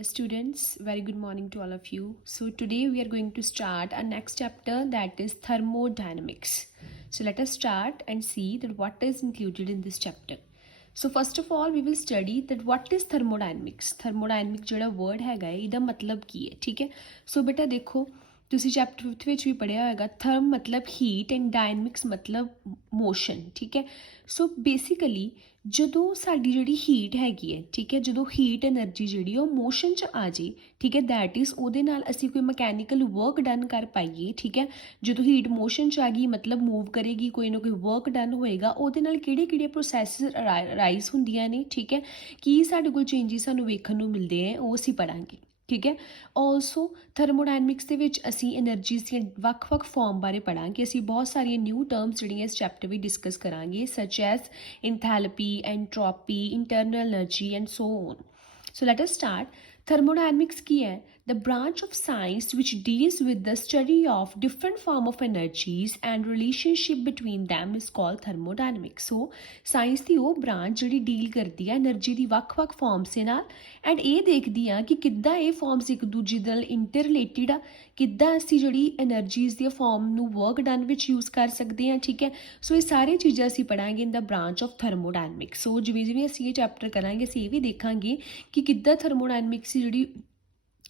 Dear students, very good morning to all of you. So today we are going to start our next chapter, that is thermodynamics. So let us start and see that what is included in this chapter. So first of all we will study that what is thermodynamics. Thermodynamic ਜਿਹੜਾ word ਹੈਗਾ ਹੈ ਇਹਦਾ ਮਤਲਬ ਕੀ ਹੈ, ਠੀਕ ਹੈ। ਸੋ ਬੇਟਾ ਦੇਖੋ ਤੁਸੀਂ ਚੈਪਟਰ 5 ਵਿੱਚ ਵੀ ਪੜ੍ਹਿਆ ਹੋਏਗਾ, ਥਰਮ ਮਤਲਬ ਹੀਟ ਐਂਡ ਡਾਇਨਮਿਕਸ ਮਤਲਬ ਮੋਸ਼ਨ, ਠੀਕ ਹੈ। ਸੋ ਬੇਸਿਕਲੀ ਜਦੋਂ ਸਾਡੀ ਜਿਹੜੀ ਹੀਟ ਹੈਗੀ ਹੈ, ਠੀਕ ਹੈ, ਜਦੋਂ ਹੀਟ એનર્ਜੀ ਜਿਹੜੀ ਉਹ ਮੋਸ਼ਨ 'ਚ ਆ ਜੇ, ਠੀਕ ਹੈ, ਦੈਟ ਇਜ਼ ਉਹਦੇ ਨਾਲ ਅਸੀਂ ਕੋਈ ਮਕੈਨੀਕਲ ਵਰਕ ਡਨ ਕਰ ਪਾਈਏ, ਠੀਕ ਹੈ। ਜਦੋਂ ਹੀਟ ਮੋਸ਼ਨ 'ਚ ਆ ਗਈ ਮਤਲਬ ਮੂਵ ਕਰੇਗੀ, ਕੋਈ ਨਾ ਕੋਈ ਵਰਕ ਡਨ ਹੋਏਗਾ, ਉਹਦੇ ਨਾਲ ਕਿਹੜੇ ਕਿਹੜੇ ਪ੍ਰੋਸੈਸ ਰਾਈਜ਼ ਹੁੰਦੀਆਂ ਨੇ, ਠੀਕ ਹੈ, ਕੀ ਸਾਡੇ ਕੋਲ ਚੇਂਜਿਸ ਸਾਨੂੰ ਵੇਖਣ ਨੂੰ ਮਿਲਦੇ ਹੈ, ਉਹ ਅਸੀਂ ਪੜ੍ਹਾਂਗੇ, ਠੀਕ ਹੈ। ਆਲਸੋ ਥਰਮੋਡਾਇਨਮਿਕਸ ਦੇ ਵਿੱਚ ਅਸੀਂ એનર્ਜੀਜ਼ ਦੀਆਂ ਵੱਖ-ਵੱਖ ਫਾਰਮ ਬਾਰੇ ਪੜ੍ਹਾਂਗੇ। ਅਸੀਂ ਬਹੁਤ ਸਾਰੀਆਂ ਨਿਊ ਟਰਮਸ ਜਿਹੜੀਆਂ ਇਸ ਚੈਪਟਰ ਵਿੱਚ ਡਿਸਕਸ ਕਰਾਂਗੇ, such as enthalpy, entropy, internal energy and so on. So let us start. Thermodynamics ਕੀ ਹੈ? The branch of science which deals with the study of different form of energies and relationship between them is called thermodynamics. So science ਦੀ ਉਹ branch ਜਿਹੜੀ deal ਕਰਦੀ ਹੈ energy ਦੀ ਵੱਖ-ਵੱਖ farms ਦੇ ਨਾਲ and ਇਹ ਦੇਖਦੀ ਆ ਕਿ ਕਿੱਦਾਂ ਇਹ ਫਾਰਮਸ ਇੱਕ ਦੂਜੇ ਦੇ ਨਾਲ ਇੰਟਰ ਰਿਲੇਟਡ ਆ, ਕਿੱਦਾਂ ਅਸੀਂ ਜਿਹੜੀ એનર્ਜੀਜ਼ ਦੀ ਫਾਰਮ ਨੂੰ ਵਰਕ ਡਨ ਵਿੱਚ ਯੂਜ਼ ਕਰ ਸਕਦੇ ਹਾਂ, ਠੀਕ ਹੈ। ਸੋ ਇਹ ਸਾਰੀ ਚੀਜ਼ਾਂ ਅਸੀਂ ਪੜਾਂਗੇ ਇਨ ਦਾ ਬ੍ਰਾਂਚ ਆਫ ਥਰਮੋਡਾਇਨਮਿਕਸ। ਸੋ ਜਿਵੇਂ ਜਿਵੇਂ ਅਸੀਂ ਇਹ ਚੈਪਟਰ ਕਰਾਂਗੇ ਅਸੀਂ ਇਹ ਵੀ ਦੇਖਾਂਗੇ ਕਿ ਕਿੱਦਾਂ ਥਰਮੋਡਾਇਨਮਿਕਸ ਜਿਹੜੀ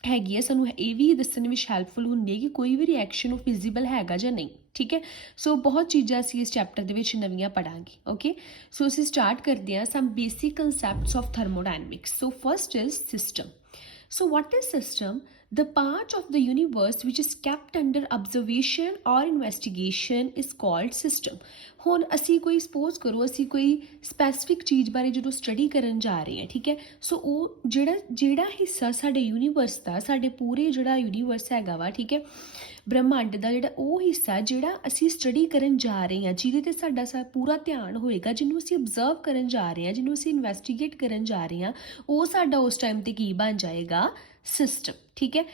ਹੈਗੀ ਹੈ ਸਾਨੂੰ ਇਹ ਵੀ ਦੱਸਣ ਵਿੱਚ ਹੈਲਪਫੁਲ ਹੁੰਦੀ ਹੈ ਕਿ ਕੋਈ ਵੀ ਰਿਐਕਸ਼ਨ ਉਹ ਫਿਜ਼ੀਬਲ ਹੈਗਾ ਜਾਂ ਨਹੀਂ, ਠੀਕ ਹੈ। ਸੋ ਬਹੁਤ ਚੀਜ਼ਾਂ ਅਸੀਂ ਇਸ ਚੈਪਟਰ ਦੇ ਵਿੱਚ ਨਵੀਆਂ ਪੜਾਂਗੇ, ਓਕੇ। ਸੋ ਅਸੀਂ ਸਟਾਰਟ ਕਰਦੇ ਹਾਂ some basic concepts of thermodynamics. So first is system. So what is system? The part of the universe which is kept under observation or investigation is called system. ਹੁਣ ਅਸੀਂ ਕੋਈ suppose ਕਰੋ ਅਸੀਂ ਕੋਈ specific ਚੀਜ਼ ਬਾਰੇ ਜਦੋਂ ਸਟੱਡੀ ਕਰਨ ਜਾ ਰਹੇ ਹਾਂ, ਠੀਕ ਹੈ। ਸੋ ਉਹ ਜਿਹੜਾ ਹਿੱਸਾ ਸਾਡੇ ਯੂਨੀਵਰਸ ਦਾ, ਸਾਡੇ ਪੂਰੇ ਜਿਹੜਾ ਯੂਨੀਵਰਸ ਹੈਗਾ ਵਾ, ਠੀਕ ਹੈ, ਬ੍ਰਹਮੰਡ ਦਾ ਜਿਹੜਾ ਉਹ ਹਿੱਸਾ ਜਿਹੜਾ ਅਸੀਂ ਸਟੱਡੀ ਕਰਨ ਜਾ ਰਹੇ ਹਾਂ, ਜਿਹਦੇ 'ਤੇ ਸਾਡਾ ਪੂਰਾ ਧਿਆਨ ਹੋਏਗਾ, ਜਿਹਨੂੰ ਅਸੀਂ ਅਬਜ਼ਰਵ ਕਰਨ ਜਾ ਰਹੇ ਹਾਂ, ਜਿਹਨੂੰ ਅਸੀਂ ਇਨਵੈਸਟੀਗੇਟ ਕਰਨ ਜਾ ਰਹੇ ਹਾਂ, ਉਹ ਸਾਡਾ ਉਸ ਟਾਈਮ 'ਤੇ ਕੀ ਬਣ ਜਾਏਗਾ? ਸਿਸਟਮ, ਠੀਕ ਹੈ।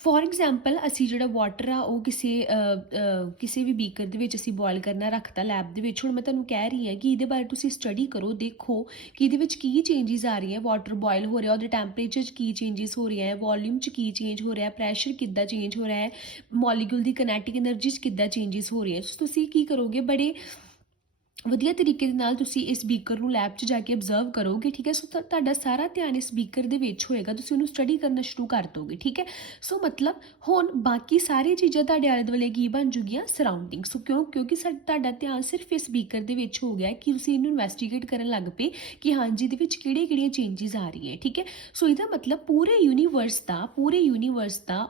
ਫੋਰ ਐਗਜ਼ਾਮਪਲ ਅਸੀਂ ਜਿਹੜਾ ਵਾਟਰ ਆ ਉਹ ਕਿਸੇ ਵੀ ਬੀਕਰ ਦੇ ਵਿੱਚ ਅਸੀਂ ਬੋਇਲ ਕਰਨਾ ਰੱਖਤਾ ਲੈਬ ਦੇ ਵਿੱਚ। ਹੁਣ ਮੈਂ ਤੁਹਾਨੂੰ ਕਹਿ ਰਹੀ ਹਾਂ ਕਿ ਇਹਦੇ ਬਾਰੇ ਤੁਸੀਂ ਸਟੱਡੀ ਕਰੋ, ਦੇਖੋ ਕਿ ਇਹਦੇ ਵਿੱਚ ਕੀ ਚੇਂਜਿਸ ਆ ਰਹੀਆਂ, ਵਾਟਰ ਬੋਇਲ ਹੋ ਰਿਹਾ ਉਹਦੇ ਟੈਂਪਰੇਚਰ 'ਚ ਕੀ ਚੇਂਜਿਸ ਹੋ ਰਿਹਾ ਹੈ, ਵੋਲਿਊਮ 'ਚ ਕੀ ਚੇਂਜ ਹੋ ਰਿਹਾ, ਪ੍ਰੈਸ਼ਰ ਕਿੱਦਾਂ ਚੇਂਜ ਹੋ ਰਿਹਾ ਹੈ, ਮੋਲੀਕੂਲ ਦੀ ਕਿਨੈਟਿਕ એનર્ਜੀ 'ਚ ਕਿੱਦਾਂ ਚੇਂਜਿਸ ਹੋ ਰਹੀਆਂ। ਤੁਸੀਂ ਕੀ ਕਰੋਗੇ, ਬੜੇ ਵਧੀਆ ਤਰੀਕੇ ਦੇ ਨਾਲ ਤੁਸੀਂ ਇਸ ਬੀਕਰ ਨੂੰ ਲੈਬ 'ਚ ਜਾ ਕੇ ਅਬਜ਼ਰਵ ਕਰੋਗੇ, ਠੀਕ ਹੈ। ਸੋ ਤੁਹਾਡਾ ਸਾਰਾ ਧਿਆਨ ਇਸ ਬੀਕਰ ਦੇ ਵਿੱਚ ਹੋਏਗਾ, ਤੁਸੀਂ ਉਹਨੂੰ ਸਟੱਡੀ ਕਰਨਾ ਸ਼ੁਰੂ ਕਰ ਦੋਗੇ, ਠੀਕ ਹੈ। ਸੋ ਮਤਲਬ ਹੁਣ ਬਾਕੀ ਸਾਰੀਆਂ ਚੀਜ਼ਾਂ ਤੁਹਾਡੇ ਆਲੇ ਦੁਆਲੇ ਕੀ ਬਣ ਜੂਗੀਆਂ? ਸਰਾਊਂਡਿੰਗ। ਸੋ ਕਿਉਂਕਿ ਤੁਹਾਡਾ ਧਿਆਨ ਸਿਰਫ ਇਸ ਬੀਕਰ ਦੇ ਵਿੱਚ ਹੋ ਗਿਆ ਕਿ ਤੁਸੀਂ ਇਹਨੂੰ ਇਨਵੈਸਟੀਗੇਟ ਕਰਨ ਲੱਗ ਪਏ ਕਿ ਹਾਂਜੀ ਇਹਦੇ ਵਿੱਚ ਕਿਹੜੀਆਂ ਚੇਂਜਿਸ ਆ ਰਹੀਆਂ, ਠੀਕ ਹੈ। ਸੋ ਇਹਦਾ ਮਤਲਬ ਪੂਰੇ ਯੂਨੀਵਰਸ ਦਾ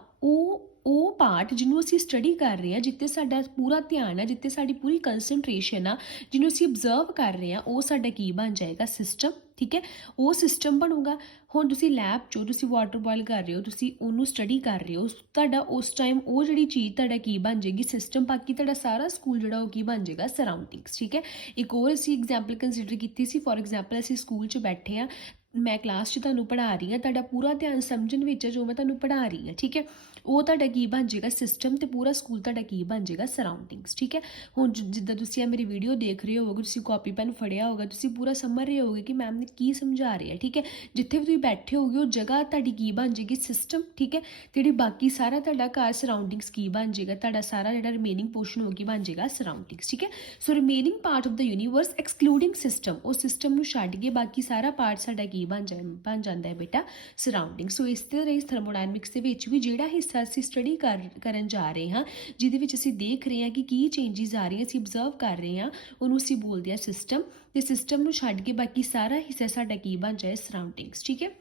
ਉਹ ਪਾਰਟ ਜਿਹਨੂੰ ਅਸੀਂ ਸਟੱਡੀ ਕਰ ਰਹੇ ਹਾਂ, ਜਿੱਥੇ ਸਾਡਾ ਪੂਰਾ ਧਿਆਨ ਹੈ, ਜਿੱਥੇ ਸਾਡੀ ਪੂਰੀ ਕੰਸਨਟ੍ਰੇਸ਼ਨ ਆ, ਜਿਹਨੂੰ ਅਸੀਂ ਅਬਜ਼ਰਵ ਕਰ ਰਹੇ ਹਾਂ, ਉਹ ਸਾਡਾ ਕੀ ਬਣ ਜਾਏਗਾ? ਸਿਸਟਮ, ਠੀਕ ਹੈ। ਉਹ ਸਿਸਟਮ ਬਣੂਗਾ। ਹੁਣ ਤੁਸੀਂ ਲੈਬ 'ਚੋਂ ਤੁਸੀਂ ਵਾਟਰ ਬੋਇਲ ਕਰ ਰਹੇ ਹੋ, ਤੁਸੀਂ ਉਹਨੂੰ ਸਟੱਡੀ ਕਰ ਰਹੇ ਹੋ, ਤੁਹਾਡਾ ਉਸ ਟਾਈਮ ਉਹ ਜਿਹੜੀ ਚੀਜ਼ ਤੁਹਾਡਾ ਕੀ ਬਣ ਜਾਏਗੀ? ਸਿਸਟਮ। ਬਾਕੀ ਤੁਹਾਡਾ ਸਾਰਾ ਸਕੂਲ ਜਿਹੜਾ ਉਹ ਕੀ ਬਣ ਜਾਏਗਾ? ਸਰਾਊਂਡਿੰਗਸ, ਠੀਕ ਹੈ। ਇੱਕ ਹੋਰ ਅਸੀਂ ਐਗਜ਼ਾਮਪਲ ਕੰਸੀਡਰ ਕੀਤੀ ਸੀ। ਫੋਰ ਐਗਜ਼ਾਮਪਲ ਅਸੀਂ ਸਕੂਲ 'ਚ ਬੈਠੇ ਹਾਂ, ਮੈਂ ਕਲਾਸ 'ਚ ਤੁਹਾਨੂੰ ਪੜ੍ਹਾ ਰਹੀ ਹਾਂ, ਤੁਹਾਡਾ ਪੂਰਾ ਧਿਆਨ ਸਮਝਣ ਵਿੱਚ ਜੋ ਮੈਂ ਤੁਹਾਨੂੰ ਪੜ੍ਹਾ ਰਹੀ ਹਾਂ, ਠੀਕ ਹੈ, ਉਹ ਤੁਹਾਡਾ ਕੀ ਬਣ ਜਾਏਗਾ? ਸਿਸਟਮ। ਤੇ ਪੂਰਾ ਸਕੂਲ ਤੁਹਾਡਾ ਕੀ ਬਣ ਜਾਏਗਾ? ਸਰਾਊਂਡਿੰਗਸ, ਠੀਕ ਹੈ। ਹੁਣ ਜਿੱਦਾਂ ਤੁਸੀਂ ਆ ਮੇਰੀ ਵੀਡੀਓ ਦੇਖ ਰਹੇ ਹੋਵੋਗੇ, ਤੁਸੀਂ ਕਾਪੀ ਪੈਨ ਫੜਿਆ ਹੋਗਾ, ਤੁਸੀਂ ਪੂਰਾ ਸਮਝ ਰਹੇ ਹੋਗੇ ਕਿ ਮੈਮ ਨੇ ਕੀ ਸਮਝਾ ਰਹੇ ਆ, ਠੀਕ ਹੈ। ਜਿੱਥੇ ਵੀ ਤੁਸੀਂ ਬੈਠੇ ਹੋਗੇ ਉਹ ਜਗ੍ਹਾ ਤੁਹਾਡੀ ਕੀ ਬਣ ਜਾਏਗੀ? ਸਿਸਟਮ, ਠੀਕ ਹੈ। ਜਿਹੜੀ ਬਾਕੀ ਸਾਰਾ ਤੁਹਾਡਾ ਘਰ ਸਰਾਊਂਡਿੰਗਸ ਕੀ ਬਣ ਜਾਏਗਾ? ਤੁਹਾਡਾ ਸਾਰਾ ਜਿਹੜਾ ਰਿਮੇਨਿੰਗ ਪੋਰਸ਼ਨ ਹੋ ਕੀ ਬਣ ਜਾਏਗਾ? ਸਰਾਊਂਡਿੰਗਸ, ਠੀਕ ਹੈ। So remaining part of the universe excluding system, ਉਹ ਸਿਸਟਮ ਨੂੰ ਛੱਡ ਕੇ ਬਾਕੀ ਸਾਰਾ ਪਾਰਟ ਸਾਡਾ ਕੀ ਬਣ ਜਾਂਦਾ ਹੈ ਬੇਟਾ? ਸਰਾਊਂਡਿੰਗ। ਸੋ ਇਸ ਤਰ੍ਹਾਂ ਇਸ ਥਰਮੋਡਾਇਨਮਿਕਸ ਦੇ ਵਿੱਚ ਵੀ ਜਿਹੜਾ ਹਿੱਸਾ ਅਸੀਂ ਸਟੱਡੀ ਕਰਨ ਜਾ ਰਹੇ ਹਾਂ, ਜਿਹਦੇ ਵਿੱਚ ਅਸੀਂ ਦੇਖ ਰਹੇ ਹਾਂ ਕਿ ਕੀ ਚੇਂਜਿਸ ਆ ਰਹੀਆਂ, ਅਸੀਂ ਅਬਜ਼ਰਵ ਕਰ ਰਹੇ ਹਾਂ, ਉਹਨੂੰ ਅਸੀਂ ਬੋਲਦੇ ਹਾਂ ਸਿਸਟਮ। ਤੇ ਸਿਸਟਮ ਨੂੰ ਛੱਡ ਕੇ ਬਾਕੀ ਸਾਰਾ ਹਿੱਸਾ ਸਾਡਾ ਕੀ ਬਣ ਜਾਏ? ਸਰਾਊਂਡਿੰਗਸ, ਠੀਕ ਹੈ।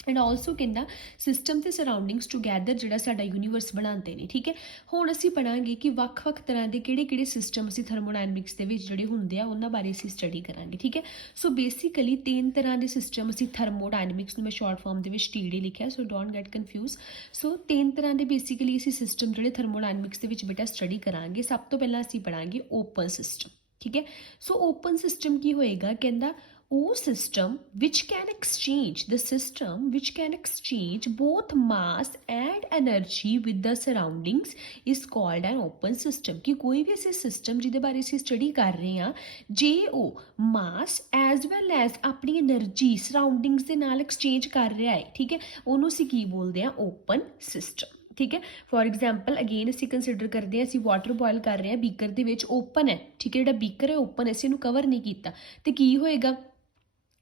ਐਂਡ ਆਲਸੋ ਕਹਿੰਦਾ ਸਿਸਟਮ ਤੇ ਸਰਾਊਂਡਿੰਗਸ ਟੂਗੈਦਰ ਜਿਹੜਾ ਸਾਡਾ ਯੂਨੀਵਰਸ ਬਣਾਉਂਦੇ ਨੇ, ਠੀਕ ਹੈ। ਹੁਣ ਅਸੀਂ ਪੜਾਂਗੇ ਕਿ ਵੱਖ-ਵੱਖ ਤਰ੍ਹਾਂ ਦੇ ਕਿਹੜੇ ਸਿਸਟਮ ਅਸੀਂ ਥਰਮੋਡਾਇਨਮਿਕਸ ਦੇ ਵਿੱਚ ਜਿਹੜੇ ਹੁੰਦੇ ਆ ਉਹਨਾਂ ਬਾਰੇ ਅਸੀਂ ਸਟੱਡੀ ਕਰਾਂਗੇ, ਠੀਕ ਹੈ। ਸੋ ਬੇਸਿਕਲੀ 3 ਤਰ੍ਹਾਂ ਦੇ ਸਿਸਟਮ ਅਸੀਂ ਥਰਮੋਡਾਇਨਮਿਕਸ ਨੂੰ ਮੈਂ ਸ਼ਾਰਟ ਫਾਰਮ ਦੇ ਵਿੱਚ TD ਲਿਖਿਆ, ਸੋ ਡੋਂਟ ਗੈਟ ਕਨਫਿਊਜ਼। ਸੋ 3 ਤਰ੍ਹਾਂ ਦੇ ਬੇਸਿਕਲੀ ਅਸੀਂ ਸਿਸਟਮ ਜਿਹੜੇ ਥਰਮੋਡਾਇਨਮਿਕਸ ਦੇ ਵਿੱਚ ਬੇਟਾ ਸਟੱਡੀ ਕਰਾਂਗੇ। ਸਭ ਤੋਂ ਪਹਿਲਾਂ ਅਸੀਂ ਪੜਾਂਗੇ ਓਪਨ ਸਿਸਟਮ, ਠੀਕ ਹੈ। ਸੋ ਓਪਨ ਸਿਸਟਮ ਕੀ ਹੋਏਗਾ? ਕਹਿੰਦਾ O system which can exchange the system which can exchange both mass and energy with the surroundings is called an open system कि कोई भी ऐसे सिस्टम जिहदे बारे ਅਸੀਂ ਸਟੱਡੀ ਕਰ ਰਹੇ ਹਾਂ ਜੇ ਉਹ ਮਾਸ ਐਜ਼ ਵੈਲ ਐਜ਼ ਆਪਣੀ એનર્ਜੀ ਸਰਾਊਂਡਿੰਗਸ ਦੇ ਨਾਲ ਐਕਸਚੇਂਜ ਕਰ ਰਿਹਾ ਹੈ ਠੀਕ ਹੈ ਉਹਨੂੰ ਅਸੀਂ ਕੀ ਬੋਲਦੇ ਹਾਂ ਓਪਨ ਸਿਸਟਮ ਠੀਕ ਹੈ ਫੋਰ ਐਗਜ਼ਾਮਪਲ ਅਗੇਨ ਅਸੀਂ ਕੰਸੀਡਰ ਕਰਦੇ ਹਾਂ ਅਸੀਂ ਵਾਟਰ ਬੋਇਲ ਕਰ ਰਹੇ ਹਾਂ ਬੀਕਰ ਦੇ ਵਿੱਚ ਓਪਨ ਹੈ ਠੀਕ ਹੈ ਜਿਹੜਾ ਬੀਕਰ ਹੈ ਓਪਨ ਹੈ ਅਸੀਂ ਇਹਨੂੰ ਕਵਰ ਨਹੀਂ ਕੀਤਾ ਤੇ ਕੀ ਹੋਏਗਾ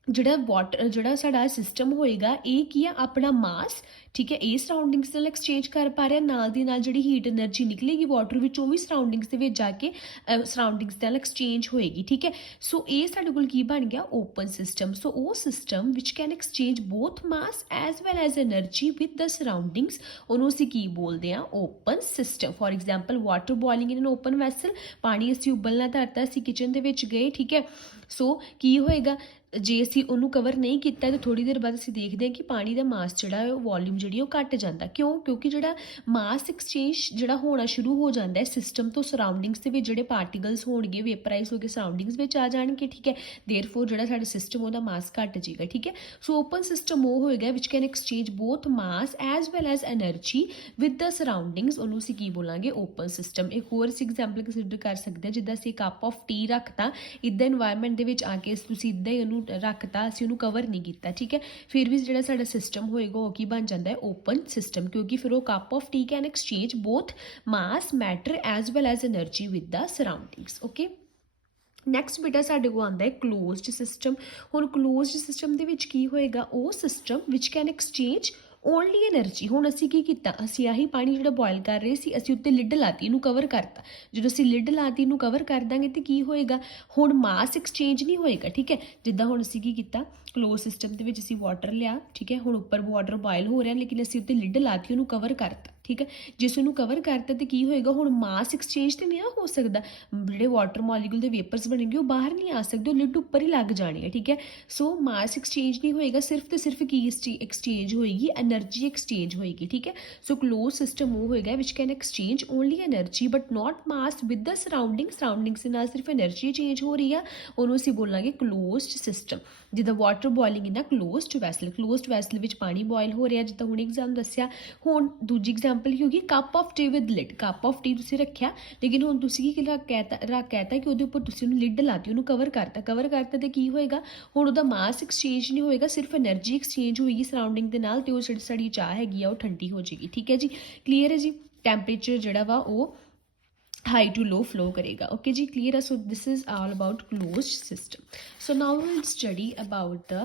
ਜਿਹੜਾ ਵਾਟਰ ਜਿਹੜਾ ਸਾਡਾ ਸਿਸਟਮ ਹੋਏਗਾ ਇਹ ਕੀ ਆ ਆਪਣਾ ਮਾਸ ਠੀਕ ਹੈ ਇਹ ਸਰਾਊਂਡਿੰਗਸ ਨਾਲ ਐਕਸਚੇਂਜ ਕਰ ਪਾ ਰਿਹਾ ਨਾਲ ਦੀ ਨਾਲ ਜਿਹੜੀ ਹੀਟ એનર્ਜੀ ਨਿਕਲੇਗੀ ਵਾਟਰ ਵਿੱਚ ਉਹ ਵੀ ਸਰਾਊਂਡਿੰਗਸ ਦੇ ਵਿੱਚ ਜਾ ਕੇ ਸਰਾਊਂਡਿੰਗਸ ਨਾਲ ਐਕਸਚੇਂਜ ਹੋਏਗੀ ਠੀਕ ਹੈ ਸੋ ਇਹ ਸਾਡੇ ਕੋਲ ਕੀ ਬਣ ਗਿਆ ਓਪਨ ਸਿਸਟਮ ਸੋ ਉਹ ਸਿਸਟਮ ਵਿਚ can exchange both mass as well as energy with the surroundings ਉਹਨੂੰ ਅਸੀਂ ਕੀ ਬੋਲਦੇ ਹਾਂ open system for example water boiling in an open vessel ਪਾਣੀ ਅਸੀਂ ਉਬਲਣਾ ਧਰਤਾ ਅਸੀਂ ਕਿਚਨ ਦੇ ਵਿੱਚ ਗਏ ਠੀਕ ਹੈ ਸੋ ਕੀ ਹੋਏਗਾ ਜੇ ਅਸੀਂ ਉਹਨੂੰ ਕਵਰ ਨਹੀਂ ਕੀਤਾ ਤਾਂ ਥੋੜ੍ਹੀ ਦੇਰ ਬਾਅਦ ਅਸੀਂ ਦੇਖਦੇ ਹਾਂ ਕਿ ਪਾਣੀ ਦਾ ਮਾਸ ਜਿਹੜਾ ਹੈ ਉਹ ਵੋਲਿਊਮ ਜਿਹੜੀ ਉਹ ਘੱਟ ਜਾਂਦਾ ਕਿਉਂ ਕਿਉਂਕਿ ਜਿਹੜਾ ਮਾਸ ਐਕਸਚੇਂਜ ਜਿਹੜਾ ਹੋਣਾ ਸ਼ੁਰੂ ਹੋ ਜਾਂਦਾ ਹੈ ਸਿਸਟਮ ਤੋਂ ਸਰਾਊਂਡਿੰਗਸ ਦੇ ਵਿੱਚ ਜਿਹੜੇ ਪਾਰਟੀਕਲਸ ਹੋਣਗੇ ਵੇਪਰਾਈਜ਼ ਹੋ ਕੇ ਸਰਾਊਂਡਿੰਗਸ ਵਿੱਚ ਆ ਜਾਣਗੇ ਠੀਕ ਹੈ ਦੇਅਰਫੋਰ ਜਿਹੜਾ ਸਾਡਾ ਸਿਸਟਮ ਉਹਦਾ ਮਾਸ ਘੱਟ ਜਾਏਗਾ ਠੀਕ ਹੈ ਸੋ ਓਪਨ ਸਿਸਟਮ ਉਹ ਹੋਏਗਾ ਵਿਚ can exchange both mass as well as energy with the surroundings ਉਹਨੂੰ ਅਸੀਂ ਕੀ ਬੋਲਾਂਗੇ ਓਪਨ ਸਿਸਟਮ ਇੱਕ ਹੋਰ ਅਸੀਂ ਐਗਜ਼ਾਮਪਲ ਕੰਸੀਡਰ ਕਰ ਸਕਦੇ ਹਾਂ ਜਿੱਦਾਂ ਅਸੀਂ ਕੱਪ ਆਫ ਟੀ ਰੱਖਤਾ ਇੱਦਾਂ ਇਨਵਾਇਰਮੈਂਟ ਦੇ ਵਿੱਚ ਆ ਕੇ ਤੁਸੀਂ ਇੱਦਾਂ ਹੀ ਉਹਨੂੰ ਰੱਖਤਾ ਅਸੀਂ ਉਹਨੂੰ ਕਵਰ ਨਹੀਂ ਕੀਤਾ ਠੀਕ ਹੈ ਫਿਰ ਵੀ ਜਿਹੜਾ ਸਾਡਾ ਸਿਸਟਮ ਹੋਏਗਾ ਉਹ ਕੀ ਬਣ ਜਾਂਦਾ ਹੈ ਓਪਨ ਸਿਸਟਮ ਕਿਉਂਕਿ ਫਿਰ ਉਹ cup of tea can exchange both mass matter as well as energy with the surroundings okay next ਬੇਟਾ ਸਾਡੇ ਕੋਲ ਆਉਂਦਾ ਹੈ ਕਲੋਜ਼ਡ ਸਿਸਟਮ ਹੁਣ ਕਲੋਜ਼ਡ ਸਿਸਟਮ ਦੇ ਵਿੱਚ ਕੀ ਹੋਏਗਾ ਉਹ ਸਿਸਟਮ ਵਿਚ ਕੈਨ ਐਕਸਚੇਂਜ ਓਨਲੀ એનર્ਜੀ ਹੁਣ ਅਸੀਂ ਕੀ ਕੀਤਾ ਅਸੀਂ ਆਹੀ ਪਾਣੀ ਜਿਹੜਾ ਬੋਇਲ ਕਰ ਰਹੇ ਸੀ ਅਸੀਂ ਉੱਤੇ ਲਿਡ ਲਾਤੀ ਇਹਨੂੰ ਕਵਰ ਕਰਤਾ ਜਦੋਂ ਅਸੀਂ ਲਿਡ ਲਾਤੀ ਇਹਨੂੰ ਕਵਰ ਕਰ ਦਾਂਗੇ ਤੇ ਕੀ ਹੋਏਗਾ ਹੁਣ ਮਾਸ ਐਕਸਚੇਂਜ ਨਹੀਂ ਹੋਏਗਾ ਠੀਕ ਹੈ ਜਿੱਦਾਂ ਹੁਣ ਅਸੀਂ ਕੀ ਕੀਤਾ ਕਲੋਜ਼ ਸਿਸਟਮ ਦੇ ਵਿੱਚ ਅਸੀਂ ਵਾਟਰ ਲਿਆ ਠੀਕ ਹੈ ਹੁਣ ਉੱਪਰ ਵਾਟਰ ਬੋਇਲ ਹੋ ਰਿਹਾ ਲੇਕਿਨ ਅਸੀਂ ਉੱਤੇ ਲਿਡ ਲਾਤੀ ਉਹਨੂੰ ਕਵਰ ਕਰਤਾ ਠੀਕ ਹੈ ਜਿਸ ਨੂੰ ਕਵਰ ਕਰਤਾ ਤੇ ਕੀ ਹੋਏਗਾ ਹੁਣ ਮਾਸ ਐਕਸਚੇਂਜ ਤੇ ਨਹੀਂ ਹੋ ਸਕਦਾ ਜਿਹੜੇ ਵਾਟਰ ਮੋਲੀਕੂਲ ਦੇ ਵੇਪਰਸ ਬਣਨਗੇ ਉਹ ਬਾਹਰ ਨਹੀਂ ਆ ਸਕਦੇ ਉਹ ਲਿਡ ਉੱਪਰ ਹੀ ਲੱਗ ਜਾਣੇ ਆ ਠੀਕ ਹੈ ਸੋ ਮਾਸ ਐਕਸਚੇਂਜ ਨਹੀਂ ਹੋਏਗਾ ਸਿਰਫ ਤੇ ਸਿਰਫ ਕੀ ਐਕਸਚੇਂਜ ਹੋਏਗੀ એનર્ਜੀ ਐਕਸਚੇਂਜ ਹੋਏਗੀ ਠੀਕ ਹੈ ਸੋ ਕਲੋਜ਼ ਸਿਸਟਮ ਉਹ ਹੋਏਗਾ ਵਿਚ can exchange only energy but not mass with the surroundings ਦੇ ਨਾਲ ਸਿਰਫ એનર્ਜੀ ਚੇਂਜ ਹੋ ਰਹੀ ਆ ਉਹਨੂੰ ਅਸੀਂ ਬੋਲਾਂਗੇ ਕਲੋਜ਼ਡ ਸਿਸਟਮ ਜਿੱਦਾਂ ਵਾਟਰ ਬੋਇਲਿੰਗ ਇਨ ਅ ਕਲੋਜ਼ਡ ਵੈਸਲ ਵਿੱਚ ਪਾਣੀ ਬੋਇਲ ਹੋ ਰਿਹਾ ਜਿੱਦਾਂ ਹੁਣ ਐਗਜ਼ਾਮ ਦੱਸਿਆ ਹੁਣ ਦੂਜੀ ਐਗਜ਼ਾਮਪਲ ਕੀ ਹੋਗੀ cup of T with lid cup of T ਤੁਸੀਂ ਰੱਖਿਆ ਲੇਕਿਨ ਹੁਣ ਤੁਸੀਂ ਕੀ ਕਹਿਤਾ ਕਿ ਉਹਦੇ ਉੱਪਰ ਤੁਸੀਂ ਉਹਨੂੰ ਲਿਡ ਲਾਤੀ ਉਹਨੂੰ ਕਵਰ ਕਰਤਾ ਤੇ ਕੀ ਹੋਏਗਾ ਹੁਣ ਉਹਦਾ ਮਾਸ ਐਕਸਚੇਂਜ ਨਹੀਂ ਹੋਏਗਾ ਸਿਰਫ એનર્ਜੀ ਐਕਸਚੇਂਜ ਹੋਏਗੀ ਸਰਾਊਂਡਿੰਗ ਦੇ ਨਾਲ ਤੇ ਉਹ ਜਿਹੜੀ ਸਾਡੀ ਚਾਹ ਹੈਗੀ ਆ ਉਹ ਠੰਡੀ ਹੋ ਜਾਏਗੀ ਠੀਕ ਹੈ ਜੀ ਕਲੀਅਰ ਹੈ ਜੀ ਟੈਂਪਰੇਚਰ ਜਿਹੜਾ ਵਾ ਉਹ high to low flow karega okay ji clear so this is all about closed system so now we'll study about the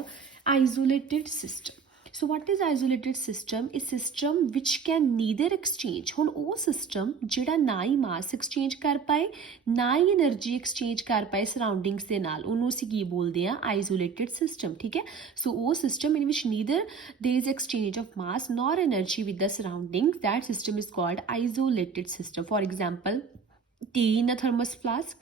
isolated system so what is isolated system a system which can neither exchange ਹੁਣ ਉਹ system ਜਿਹੜਾ ਨਾ ਹੀ ਮਾਸ exchange ਕਰ ਪਾਏ ਨਾ ਹੀ energy exchange ਕਰ ਪਾਏ ਸਰਾਊਂਡਿੰਗਸ ਦੇ ਨਾਲ ਉਹਨੂੰ ਅਸੀਂ ਕੀ ਬੋਲਦੇ ਆ ਆਈਸੋਲੇਟਡ ਸਿਸਟਮ ਠੀਕ ਹੈ ਸੋ ਉਹ system in which neither there is exchange of mass nor energy with the surroundings that system is called isolated system for example tea in a thermos flask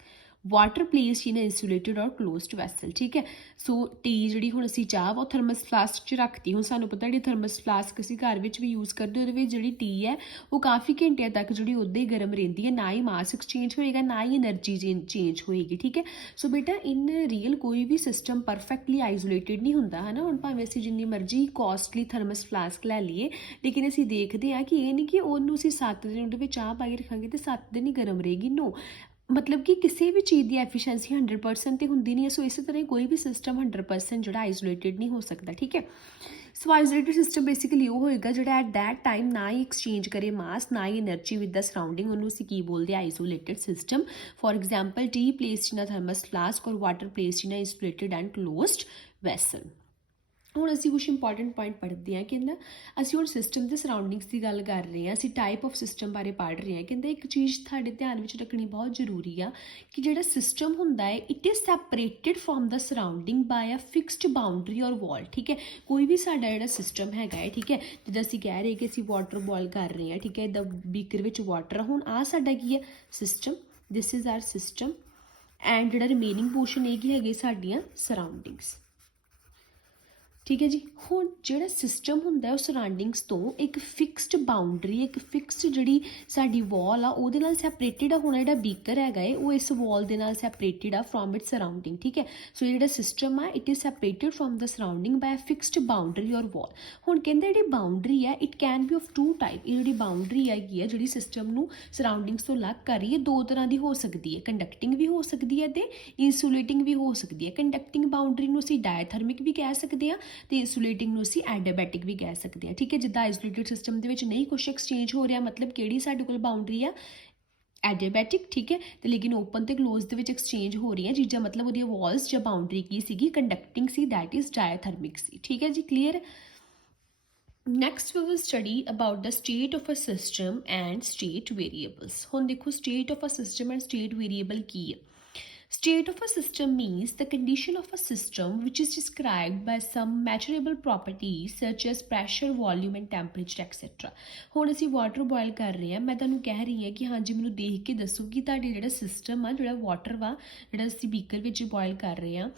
water placed in insulated ਔਰ closed vessel ਠੀਕ ਹੈ ਸੋ T ਜਿਹੜੀ ਹੁਣ ਅਸੀਂ ਚਾਹ ਵਾ ਉਹ thermos flask 'ਚ ਰੱਖਤੀ ਹੁਣ ਸਾਨੂੰ ਪਤਾ ਜਿਹੜੀ ਥਰਮਸ ਫਲਾਸਕ ਅਸੀਂ ਘਰ ਵਿੱਚ ਵੀ ਯੂਜ਼ ਕਰਦੇ ਉਹਦੇ ਵਿੱਚ ਜਿਹੜੀ ਟੀ ਹੈ ਉਹ ਕਾਫੀ ਘੰਟਿਆਂ ਤੱਕ ਜਿਹੜੀ ਉੱਦਾਂ ਹੀ ਗਰਮ ਰਹਿੰਦੀ ਹੈ ਨਾ ਹੀ ਮਾਸ ਐਕਸਚੇਂਜ ਹੋਏਗਾ ਨਾ ਹੀ એનર્ਜੀ ਚੇਂਜ ਹੋਏਗੀ ਠੀਕ ਹੈ ਸੋ ਬੇਟਾ ਇਨ ਰੀਅਲ ਕੋਈ ਵੀ ਸਿਸਟਮ ਪਰਫੈਕਟਲੀ ਆਈਸੋਲੇਟਿਡ ਨਹੀਂ ਹੁੰਦਾ ਹੈ ਨਾ ਹੁਣ ਭਾਵੇਂ ਅਸੀਂ ਜਿੰਨੀ ਮਰਜ਼ੀ ਕੋਸਟਲੀ ਥਰਮਸ ਫਲਾਸਕ ਲੈ ਲਈਏ ਲੇਕਿਨ ਅਸੀਂ ਦੇਖਦੇ ਹਾਂ ਕਿ ਇਹ ਨਹੀਂ ਕਿ ਉਹਨੂੰ ਅਸੀਂ 7 ਦਿਨ ਉਹਦੇ ਵਿੱਚ ਚਾਹ ਪਾ ਕੇ ਰੱਖਾਂਗੇ ਤੇ 7 ਦਿਨ ਹੀ ਗਰਮ ਰਹੇਗੀ ਨੋ ਮਤਲਬ ਕਿ ਕਿਸੇ ਵੀ ਚੀਜ਼ ਦੀ ਐਫੀਸ਼ੀਐਂਸੀ 100% ਤੇ ਹੁੰਦੀ ਨਹੀਂ ਹੈ ਸੋ ਇਸੇ ਤਰ੍ਹਾਂ ਕੋਈ ਵੀ ਸਿਸਟਮ 100% ਜਿਹੜਾ ਆਈਸੋਲੇਟਿਡ ਨਹੀਂ ਹੋ ਸਕਦਾ ਠੀਕ ਹੈ ਸੋ ਆਈਸੋਲੇਟਿਡ ਸਿਸਟਮ ਬੇਸਿਕਲੀ ਉਹ ਹੋਏਗਾ ਜਿਹੜਾ ਐਟ ਦੈਟ ਟਾਈਮ ਨਾ ਹੀ ਐਕਸਚੇਂਜ ਕਰੇ ਮਾਸ ਨਾ ਹੀ એનર્ਜੀ ਵਿਦ ਦਾ ਸਰਾਊਂਡਿੰਗ ਉਹਨੂੰ ਅਸੀਂ ਕੀ ਬੋਲਦੇ ਆ isolated system for example tea placed in a thermos flask or water placed in a insulated and closed vessel ਹੁਣ ਅਸੀਂ ਕੁਛ ਇੰਪੋਰਟੈਂਟ ਪੁਆਇੰਟ ਪੜ੍ਹਦੇ ਹਾਂ ਕਹਿੰਦਾ ਅਸੀਂ ਹੁਣ ਸਿਸਟਮ ਦੇ ਸਰਾਊਂਡਿੰਗਸ ਦੀ ਗੱਲ ਕਰ ਰਹੇ ਹਾਂ ਅਸੀਂ ਟਾਈਪ ਆਫ ਸਿਸਟਮ ਬਾਰੇ ਪੜ੍ਹ ਰਹੇ ਹਾਂ ਕਹਿੰਦਾ ਇੱਕ ਚੀਜ਼ ਤੁਹਾਡੇ ਧਿਆਨ ਵਿੱਚ ਰੱਖਣੀ ਬਹੁਤ ਜ਼ਰੂਰੀ ਆ ਕਿ ਜਿਹੜਾ ਸਿਸਟਮ ਹੁੰਦਾ ਹੈ it is separated from the surrounding by a fixed boundary or wall ਠੀਕ ਹੈ ਕੋਈ ਵੀ ਸਾਡਾ ਜਿਹੜਾ ਸਿਸਟਮ ਹੈਗਾ ਹੈ ਠੀਕ ਹੈ ਜਿੱਦਾਂ ਅਸੀਂ ਕਹਿ ਰਹੇ ਕਿ ਅਸੀਂ ਵਾਟਰ ਬੋਇਲ ਕਰ ਰਹੇ ਹਾਂ ਠੀਕ ਹੈ ਇੱਦਾਂ ਬੀਕਰ ਵਿੱਚ ਵਾਟਰ ਹੁਣ ਆਹ ਸਾਡਾ ਕੀ ਹੈ system this is our system and ਜਿਹੜਾ ਰਿਮੇਨਿੰਗ ਪੋਰਸ਼ਨ ਇਹ ਕੀ ਹੈਗੇ ਸਾਡੀਆਂ ਸਰਾਊਂਡਿੰਗਸ ठीक है जी। हुण जिहड़ा सिस्टम हुंदा उस सराउंडिंग्स तो एक फिक्सड बाउंड्री, एक फिक्सड जिहड़ी साडी वॉल आ उहदे नाल सैपरेटिड होना, जिहड़ा बीकर हैगा है वो इस वॉल दे नाल सैपरेटिड आ फ्रॉम इट्स सराउंडिंग। ठीक है, सो जिहड़ा सिस्टम आ it is separated from the surrounding by a fixed boundary or wall. हुण कहंदे जिहड़ी बाउंड्री है it can be of two type. ये जिहड़ी बाउंड्री हैगी है जिहड़ी सिस्टम नूं सराउंडिंग्स तो अलग कर रही है, दो तरह की हो सकती है, कंडक्टिंग भी हो सकती है ते इंसुलेटिंग भी हो सकती है। कंडक्टिंग बाउंड्री नूं असीं डायथर्मिक भी कह सकते हैं तो इंसुलेटिंग ਨੂੰ ਅਸੀਂ ਐਡਿਆਬੈਟਿਕ ਵੀ ਕਹਿ ਸਕਦੇ ਹਾਂ। ਠੀਕ ਹੈ, ਜਿੱਦਾਂ ਆਈਸੋਲੇਟਿਡ ਸਿਸਟਮ ਦੇ ਵਿੱਚ ਨਹੀਂ ਕੁਛ ਐਕਸਚੇਂਜ ਹੋ ਰਿਹਾ, ਮਤਲਬ ਕਿਹੜੀ ਸਾਡੇ ਕੋਲ ਬਾਉਂਡਰੀ ਆ ਐਡਿਆਬੈਟਿਕ। ਠੀਕ ਹੈ, ਤੇ ਲੇਕਿਨ ਓਪਨ ਤੇ ਕਲੋਜ਼ ਦੇ ਵਿੱਚ ਐਕਸਚੇਂਜ ਹੋ ਰਹੀਆਂ ਚੀਜ਼ਾਂ, ਮਤਲਬ ਉਹਦੀਆਂ ਵਾਲਸ ਜਾਂ ਬਾਉਂਡਰੀ ਕੀ ਸੀਗੀ, ਕੰਡਕਟਿੰਗ ਸੀ, ਦੈਟ ਇਜ਼ ਡਾਇਥਰਮਿਕ ਸੀ। ਠੀਕ ਹੈ ਜੀ, clear. Next we will study about the state of a system and state variables। ਹੁਣ ਦੇਖੋ state of a system and state variable ਕੀ ਹੈ। State of a system means the condition of a system which is described by some measurable properties such as pressure, volume and temperature etc। ਹੁਣ ਅਸੀਂ water boil ਕਰ ਰਹੇ ਹਾਂ, ਮੈਂ ਤੁਹਾਨੂੰ ਕਹਿ ਰਹੀ ਹਾਂ ਕਿ ਹਾਂਜੀ ਮੈਨੂੰ ਦੇਖ ਕੇ ਦੱਸੋ ਕਿ ਤੁਹਾਡੇ ਜਿਹੜਾ ਸਿਸਟਮ ਆ, ਜਿਹੜਾ ਵਾਟਰ ਵਾ, ਜਿਹੜਾ ਅਸੀਂ ਬੀਕਰ ਵਿੱਚ ਬੋਇਲ ਕਰ ਰਹੇ ਹਾਂ,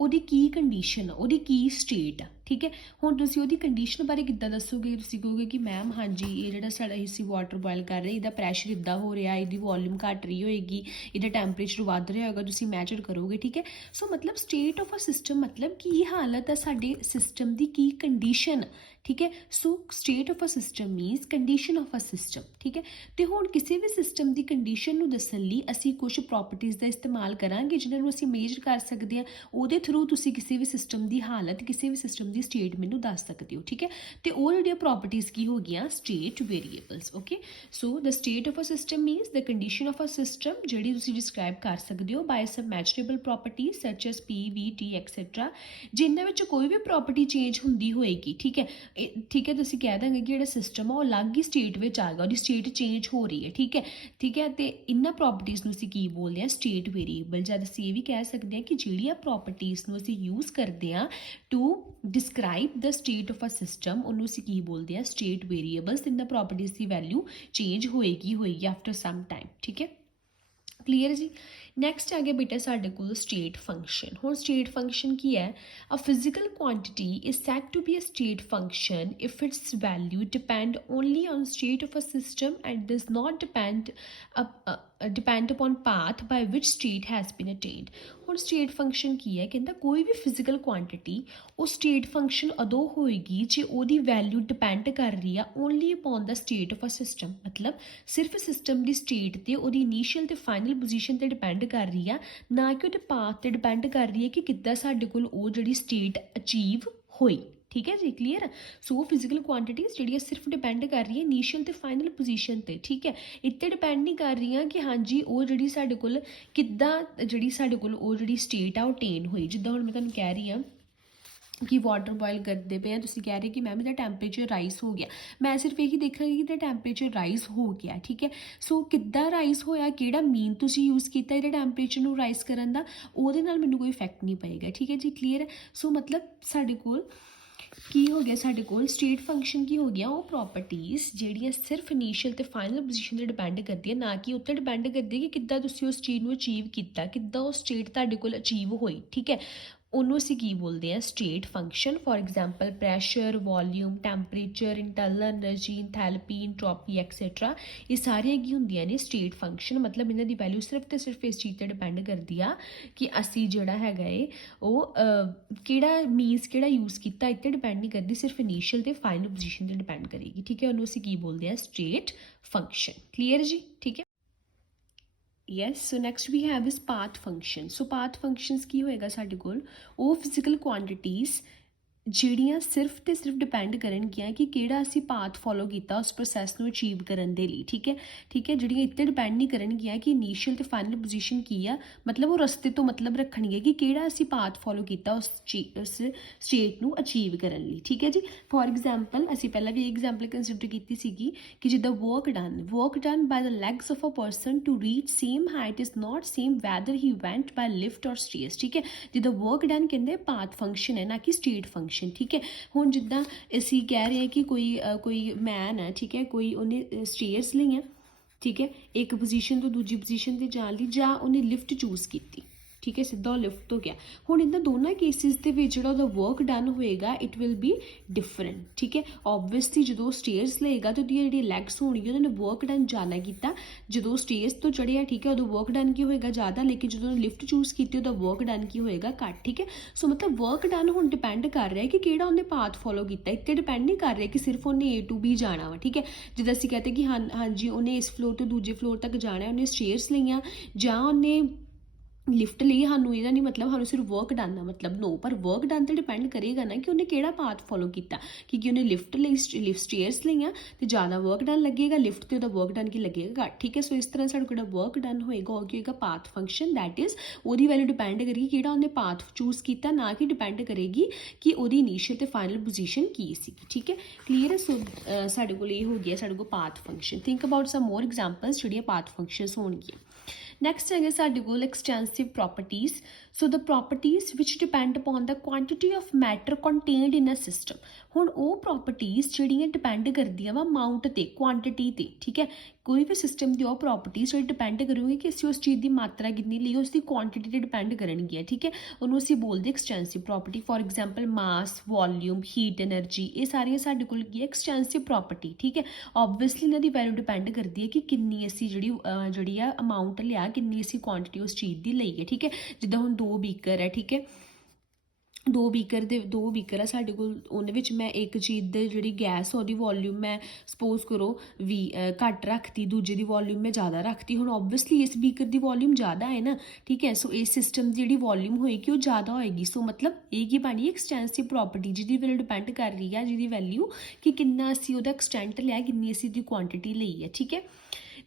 ਉਹਦੀ ਕੀ ਕੰਡੀਸ਼ਨ ਆ, ਉਹਦੀ ਕੀ ਸਟੇਟ ਆ। ਠੀਕ ਹੈ, ਹੁਣ ਤੁਸੀਂ ਉਹਦੀ ਕੰਡੀਸ਼ਨ ਬਾਰੇ ਕਿੱਦਾਂ ਦੱਸੋਗੇ? ਤੁਸੀਂ ਕਹੋਗੇ ਕਿ ਮੈਮ ਹਾਂਜੀ ਇਹ ਜਿਹੜਾ ਸਾਡਾ ਅਸੀਂ ਵਾਟਰ ਬੋਇਲ ਕਰ ਰਹੇ ਇਹਦਾ ਪ੍ਰੈਸ਼ਰ ਇੱਦਾਂ ਹੋ ਰਿਹਾ, ਇਹਦੀ ਵੋਲਿਊਮ ਘੱਟ ਰਹੀ ਹੋਏਗੀ, ਇਹਦਾ ਟੈਂਪਰੇਚਰ ਵੱਧ ਰਿਹਾ ਹੋਏਗਾ, ਤੁਸੀਂ ਮੈਜਰ ਕਰੋਗੇ। ਠੀਕ ਹੈ, ਸੋ ਮਤਲਬ ਸਟੇਟ ਆਫ ਅ ਸਿਸਟਮ ਮਤਲਬ ਕੀ ਹਾਲਤ ਹੈ ਸਾਡੇ ਸਿਸਟਮ ਦੀ, ਕੀ ਕੰਡੀਸ਼ਨ। ਠੀਕ ਹੈ, so state of a system means condition of a system. ਠੀਕ ਹੈ, ਤੇ ਹੁਣ ਕਿਸੇ ਵੀ ਸਿਸਟਮ ਦੀ ਕੰਡੀਸ਼ਨ ਨੂੰ ਦੱਸਣ ਲਈ ਅਸੀਂ ਕੁਝ ਪ੍ਰੋਪਰਟੀਜ਼ ਦਾ ਇਸਤੇਮਾਲ ਕਰਾਂਗੇ ਜਿਨ੍ਹਾਂ ਨੂੰ ਅਸੀਂ ਮੇਜਰ ਕਰ ਸਕਦੇ ਹਾਂ। ਉਹਦੇ ਥਰੂ ਤੁਸੀਂ ਕਿਸੇ ਵੀ ਸਿਸਟਮ ਦੀ ਹਾਲਤ, ਕਿਸੇ ਵੀ ਸਿਸਟਮ ਦੀ ਸਟੇਟ ਮੈਨੂੰ ਦੱਸ ਸਕਦੇ ਹੋ। ਠੀਕ ਹੈ, ਤੇ ਉਹ ਜਿਹੜੀਆਂ ਪ੍ਰੋਪਰਟੀਜ਼ ਕੀ ਹੋ ਗਈਆਂ, state variables. Okay, so the state of a system means the condition of a system ਜਿਹੜੀ ਤੁਸੀਂ ਡਿਸਕ੍ਰਾਈਬ ਕਰ ਸਕਦੇ ਹੋ by some measurable properties such as P, V, T etcetera, ਜਿਨ੍ਹਾਂ ਵਿੱਚ ਕੋਈ ਵੀ ਪ੍ਰੋਪਰਟੀ ਚੇਂਜ ਹੁੰਦੀ ਹੋਏਗੀ। ਠੀਕ ਹੈ, ਠੀਕ ਹੈ, ਤੁਸੀਂ ਕਹਿ ਦਾਂਗੇ ਕਿ ਜਿਹੜਾ ਸਿਸਟਮ ਆ ਉਹ ਅਲੱਗ ਹੀ ਸਟੇਟ ਵਿੱਚ ਆ ਗਿਆ, ਉਹਦੀ ਸਟੇਟ ਚੇਂਜ ਹੋ ਰਹੀ ਹੈ। ਠੀਕ ਹੈ, ਠੀਕ ਹੈ, ਤੇ ਇਹਨਾਂ ਪ੍ਰੋਪਰਟੀਜ਼ ਨੂੰ ਅਸੀਂ ਕੀ ਬੋਲਦੇ ਹਾਂ, ਸਟੇਟ ਵੇਰੀਏਬਲ। ਜਦ ਅਸੀਂ ਇਹ ਵੀ ਕਹਿ ਸਕਦੇ ਹਾਂ ਕਿ ਜਿਹੜੀਆਂ ਪ੍ਰੋਪਰਟੀਜ਼ ਨੂੰ ਅਸੀਂ ਯੂਜ਼ ਕਰਦੇ ਹਾਂ to describe the state of a system, ਉਹਨੂੰ ਅਸੀਂ ਕੀ ਬੋਲਦੇ ਹਾਂ, ਸਟੇਟ ਵੇਰੀਏਬਲਸ। ਇਹਨਾਂ ਪ੍ਰੋਪਰਟੀਜ਼ ਦੀ ਵੈਲਿਊ ਚੇਂਜ ਹੋਏਗੀ ਆਫਟਰ ਸਮ ਟਾਈਮ। ਠੀਕ ਹੈ, ਕਲੀਅਰ ਜੀ। ਨੈਕਸਟ ਆ ਗਿਆ ਬੇਟਾ ਸਾਡੇ ਕੋਲ ਸਟੇਟ ਫੰਕਸ਼ਨ। ਹੁਣ ਸਟੇਟ ਫੰਕਸ਼ਨ ਕੀ ਹੈ? A physical quantity is said to be a state function if its value depend only on state of a system and does not depend upon path by which state has been attained। ਹੁਣ state function ਕੀ ਹੈ? ਕਹਿੰਦਾ ਕੋਈ ਵੀ physical quantity ਉਹ state function ਉਦੋਂ ਹੋਏਗੀ ਜੇ ਉਹਦੀ ਵੈਲਿਊ ਡਿਪੈਂਡ ਕਰ ਰਹੀ ਆ only upon the state of a system. ਮਤਲਬ ਸਿਰਫ ਸਿਸਟਮ ਦੀ ਸਟੇਟ ਤੇ ਉਹਦੀ ਇਨੀਸ਼ੀਅਲ ਤੇ ਫਾਈਨਲ ਪੋਜੀਸ਼ਨ ਤੇ ਡਿਪੈਂਡ ਕਰ ਰਹੀ ਆ, ਨਾ ਕਿ ਉਹਦੇ ਪਾਥ ਤੇ ਡਿਪੈਂਡ ਕਰ ਰਹੀ ਹੈ ਕਿ ਕਿੱਦਾਂ ਸਾਡੇ ਕੋਲ ਉਹ ਜਿਹੜੀ ਸਟੇਟ ਅਚੀਵ ਹੋਈ। ਠੀਕ ਹੈ ਜੀ, ਕਲੀਅਰ। ਸੋ ਫਿਜ਼ੀਕਲ ਕੁਆਂਟੀਟੀਜ਼ ਜਿਹੜੀਆਂ ਸਿਰਫ ਡਿਪੈਂਡ ਕਰ ਰਹੀ ਹੈ ਇਨੀਸ਼ੀਅਲ ਤੇ ਫਾਈਨਲ ਪੋਜੀਸ਼ਨ ਤੇ। ਠੀਕ ਹੈ, ਇੱਥੇ ਡਿਪੈਂਡ ਨਹੀਂ ਕਰ ਰਹੀਆਂ ਕਿ ਹਾਂਜੀ ਉਹ ਜਿਹੜੀ ਸਾਡੇ ਕੋਲ ਕਿੱਦਾਂ ਜਿਹੜੀ ਸਾਡੇ ਕੋਲ ਉਹ ਜਿਹੜੀ ਸਟੇਟ ਆ ਉਹ ਅਟੇਨ ਹੋਈ। ਜਿੱਦਾਂ ਹੁਣ ਮੈਂ ਤੁਹਾਨੂੰ ਕਹਿ ਰਹੀ ਹਾਂ ਕਿ ਵਾਟਰ ਬੋਇਲ ਕਰਦੇ ਪਏ ਆ, ਤੁਸੀਂ ਕਹਿ ਰਹੇ ਕਿ ਮੈਮ ਇਹਦਾ ਟੈਂਪਰੇਚਰ ਰਾਈਜ਼ ਹੋ ਗਿਆ, ਮੈਂ ਸਿਰਫ ਇਹੀ ਦੇਖਾਂਗੀ ਕਿ ਇਹਦਾ ਟੈਂਪਰੇਚਰ ਰਾਈਜ਼ ਹੋ ਗਿਆ। ਠੀਕ ਹੈ, ਸੋ ਕਿੱਦਾਂ ਰਾਈਜ਼ ਹੋਇਆ, ਕਿਹੜਾ ਮੀਨ ਤੁਸੀਂ ਯੂਜ਼ ਕੀਤਾ ਇਹਦੇ ਟੈਂਪਰੇਚਰ ਨੂੰ ਰਾਈਜ਼ ਕਰਨ ਦਾ, ਉਹਦੇ ਨਾਲ ਮੈਨੂੰ ਕੋਈ ਇਫੈਕਟ ਨਹੀਂ ਪਏਗਾ। ਠੀਕ ਹੈ ਜੀ, ਕਲੀਅਰ। ਸੋ ਮਤਲਬ ਸਾਡੇ ਕੋਲ ਕੀ ਹੋ ਗਿਆ, ਸਾਡੇ ਕੋਲ ਸਟੇਟ ਫੰਕਸ਼ਨ ਕੀ ਹੋ ਗਿਆ, ਉਹ ਪ੍ਰੋਪਰਟੀਜ਼ ਜਿਹੜੀਆਂ ਸਿਰਫ ਇਨੀਸ਼ੀਅਲ ਤੇ ਫਾਈਨਲ ਪੋਜੀਸ਼ਨ ਤੇ ਡਿਪੈਂਡ ਕਰਦੀਆਂ, ਨਾ ਕਿ ਉੱਤੇ ਡਿਪੈਂਡ ਕਰਦੀ ਕਿ ਕਿੱਦਾਂ ਤੁਸੀਂ ਉਸ ਚੀਜ਼ ਨੂੰ ਅਚੀਵ ਕੀਤਾ, ਕਿੱਦਾਂ ਉਹ ਸਟੇਟ ਤੁਹਾਡੇ ਕੋਲ ਅਚੀਵ ਹੋਈ। ਠੀਕ ਹੈ, ਉਹਨੂੰ ਅਸੀਂ ਕੀ ਬੋਲਦੇ ਹਾਂ, state function. For example pressure, volume, temperature, internal energy, enthalpy, entropy etcetera, ਇਹ ਸਾਰੀਆਂ ਕੀ ਹੁੰਦੀਆਂ ਨੇ, ਸਟੇਟ ਫੰਕਸ਼ਨ। ਮਤਲਬ ਇਹਨਾਂ ਦੀ ਵੈਲਿਊ ਸਿਰਫ ਤੇ ਸਿਰਫ ਇਸ ਚੀਜ਼ ਤੇ ਡਿਪੈਂਡ ਕਰਦੀ ਆ ਕਿ ਅਸੀਂ ਜਿਹੜਾ ਹੈਗਾ ਏ ਉਹ ਕਿਹੜਾ ਮੀਨਸ ਕਿਹੜਾ ਯੂਜ਼ ਕੀਤਾ, ਇੱਥੇ ਡਿਪੈਂਡ ਨਹੀਂ ਕਰਦੀ, ਸਿਰਫ ਇਨੀਸ਼ੀਅਲ ਤੇ ਫਾਈਨਲ ਪੋਜੀਸ਼ਨ ਤੇ ਡਿਪੈਂਡ ਕਰੇਗੀ। ਠੀਕ ਹੈ, ਉਹਨੂੰ ਅਸੀਂ ਕੀ ਬੋਲਦੇ ਹਾਂ, ਸਟੇਟ ਫੰਕਸ਼ਨ। ਕਲੀਅਰ ਜੀ, ਠੀਕ ਹੈ। Yes, so next we have is path function. So path functions ਕੀ ਹੋਏਗਾ ਸਾਡੇ ਕੋਲ, ਉਹ ਫਿਜ਼ੀਕਲ ਕੁਆਂਟਿਟੀਜ਼ ਜਿਹੜੀਆਂ ਸਿਰਫ ਤੇ ਸਿਰਫ ਡਿਪੈਂਡ ਕਰਨਗੀਆਂ ਕਿ ਕਿਹੜਾ ਅਸੀਂ ਪਾਥ ਫੋਲੋ ਕੀਤਾ ਉਸ ਪ੍ਰੋਸੈਸ ਨੂੰ ਅਚੀਵ ਕਰਨ ਦੇ ਲਈ। ਠੀਕ ਹੈ, ਠੀਕ ਹੈ, ਜਿਹੜੀਆਂ ਇੱਥੇ ਡਿਪੈਂਡ ਨਹੀਂ ਕਰਨਗੀਆਂ ਕਿ ਇਨੀਸ਼ੀਅਲ ਤੇ ਫਾਈਨਲ ਪੋਜੀਸ਼ਨ ਕੀ ਆ, ਮਤਲਬ ਉਹ ਰਸਤੇ ਤੋਂ ਮਤਲਬ ਰੱਖਣਗੇ ਕਿ ਕਿਹੜਾ ਅਸੀਂ ਪਾਥ ਫੋਲੋ ਕੀਤਾ ਉਸ ਸਟੇਟ ਨੂੰ ਅਚੀਵ ਕਰਨ ਲਈ। ਠੀਕ ਹੈ ਜੀ, ਫੋਰ ਐਗਜ਼ਾਮਪਲ ਅਸੀਂ ਪਹਿਲਾਂ ਵੀ ਐਗਜ਼ਾਮਪਲ ਕੰਸੀਡਰ ਕੀਤੀ ਸੀਗੀ ਕਿ ਜਿੱਦਾਂ work done by the legs of a person to reach same height is not same whether he went by lift or stairs. ਠੀਕ ਹੈ, ਜਿੱਦਾਂ ਵਰਕ ਡਨ ਕਹਿੰਦੇ ਪਾਥ ਫੰਕਸ਼ਨ ਹੈ, ਨਾ ਕਿ ਸਟੇਟ ਫੰਕਸ਼ਨ। ਠੀਕ ਹੈ, ਹੁਣ ਜਿੱਦਾਂ ਅਸੀਂ ਕਹਿ ਰਹੇ ਹਾਂ ਕਿ ਕੋਈ ਮੈਨ ਹੈ, ਠੀਕ ਹੈ, ਕੋਈ ਉਹਨੇ ਸਟੇਅਰਸ ਲਈਆਂ, ਠੀਕ ਹੈ, ਇੱਕ ਪੋਜੀਸ਼ਨ ਤੋਂ ਦੂਜੀ ਪੋਜੀਸ਼ਨ 'ਤੇ ਜਾਣ ਲਈ, ਜਾਂ ਉਹਨੇ ਲਿਫਟ ਚੂਜ਼ ਕੀਤੀ। ठीक है, सीधा लिफ्ट हो गया। हुण इन्हां दोनों केसिस दे विच जिहड़ा उहदा वर्क डन होएगा इट विल बी डिफरेंट। ठीक है, ओबवियसली जो स्टेयर्स लेगा तो उहदियां जिहड़ी लैग्स होणगियां उन्होंने वर्क डन ज़्यादा किया, जो स्टेयर्स तो चढ़िया ठीक है उदों वर्क डन की होएगा ज़्यादा, लेकिन जो लिफ्ट चूज की उहदा वर्क डन की होएगा घट। ठीक है, सो मतलब वर्क डन हुण डिपेंड कर रहा है कि किहड़ा उन्हें पाथ फॉलो किया, इत्ते डिपेंड नहीं कर रहा कि सिर्फ उन्हें A to B जाना वा। ठीक है, जिद्दां असीं कहते कि हाँ जी उन्हें इस फ्लोर तो दूजे फ्लोर तक जाना है, उन्हें स्टेयर्स लईआं जां उन्हें लिफ्ट ਲਈ ਸਾਨੂੰ ਇਹਦਾ ਨਹੀਂ ਮਤਲਬ ਸਾਨੂੰ ਸਿਰਫ ਵਰਕ ਡਨ ਦਾ ਮਤਲਬ ਨੋ, ਪਰ ਵਰਕ ਡਨ ਤੇ ਡਿਪੈਂਡ ਕਰੇਗਾ ਨਾ ਕਿ ਉਹਨੇ ਕਿਹੜਾ ਪਾਥ ਫੋਲੋ ਕੀਤਾ, ਕਿ ਉਹਨੇ ਲਿਫਟ ਲਈ ਲਿਫਟ ਸਟੇਅਰਸ ਲਈਆਂ ਤੇ ਜ਼ਿਆਦਾ ਵਰਕ ਡਨ ਲੱਗੇਗਾ, ਲਿਫਟ ਤੇ ਉਹਦਾ ਵਰਕ ਡਨ ਕੀ ਲੱਗੇਗਾ ਘੱਟ। ਠੀਕ ਹੈ, ਸੋ ਇਸ ਤਰ੍ਹਾਂ ਸਾਡੇ ਕੋਲ ਵਰਕ ਡਨ ਹੋਏਗਾ ਉਹ ਕੀ ਹੋਏਗਾ ਪਾਥ ਫੰਕਸ਼ਨ, ਦੈਟ ਇਜ਼ ਉਹਦੀ ਵੈਲਿਊ ਡਿਪੈਂਡ ਕਰੇਗੀ ਕਿਹੜਾ ਉਹਨੇ ਪਾਥ ਚੂਜ਼ ਕੀਤਾ, ਨਾ ਕਿ ਡਿਪੈਂਡ ਕਰੇਗੀ ਕਿ ਉਹਦੀ ਇਨੀਸ਼ੀਅਲ ਤੇ ਫਾਈਨਲ ਪੋਜੀਸ਼ਨ ਕੀ ਸੀ। ਠੀਕ ਹੈ, ਕਲੀਅਰ ਹੈ। ਸੋ ਸਾਡੇ ਕੋਲ ਇਹ ਹੋ ਗਿਆ ਸਾਡੇ ਕੋਲ path function. Think about some more examples ਜਿਹੜੀਆਂ ਪਾਥ ਫੰਕਸ਼ਨਸ ਹੋਣਗੀਆਂ। Next है साडे कोल extensive properties. So the properties which depend upon the quantity of matter contained in a system. हुण ਉਹ properties ਜਿਹੜੀਆਂ डिपेंड ਕਰਦੀਆਂ ਵਾ amount ਤੇ quantity ਤੇ। ठीक है, कोई भी सिस्टम की प्रॉपर्टीज जो डिपेंड करूँगी कि असीं उस चीज़ की मात्रा कितनी ली उसकी क्वांटिटी पर डिपेंड करनगियां। ठीक है, उन्होंने असीं बोलते extensive property. For example mass, volume, heat energy, ये सारियां साडे कोल की एक्सटेंसिव प्रॉपर्टी। ठीक है, ओबवियसली इन्हां दी वैल्यू डिपेंड करती है कि किन्नी असीं जिहड़ी अमाउंट लिया, किन्नी असीं क्वांटिटी उस चीज़ की लई है। ठीक है, जिद्दां हुण 2 बीकर है। ठीक है, दो बीकर है साढ़े कोल, उहदे विच मैं एक चीज़ दे जिहड़ी गैस ਉਹਦੀ वॉल्यूम मैं सपोज करो भी घट रखती, दूजे की वॉल्यूम मैं ज़्यादा रखती। हुण ओबवियसली इस बीकर की वॉल्यूम ज़्यादा है ना। ठीक है, सो इस सिस्टम की जिहड़ी वॉल्यूम होएगी वो ज़्यादा होएगी। सो मतलब ये की बनी एक्सटेंसिव प्रॉपर्टी जिहदी वैल्यू डिपेंड कर रही है, जिहदी वैल्यू कि किन्ना असीं उहदा एक्सटेंट लिया, किन्नी असीं उहदी क्वांटिटी लई है। ठीक है,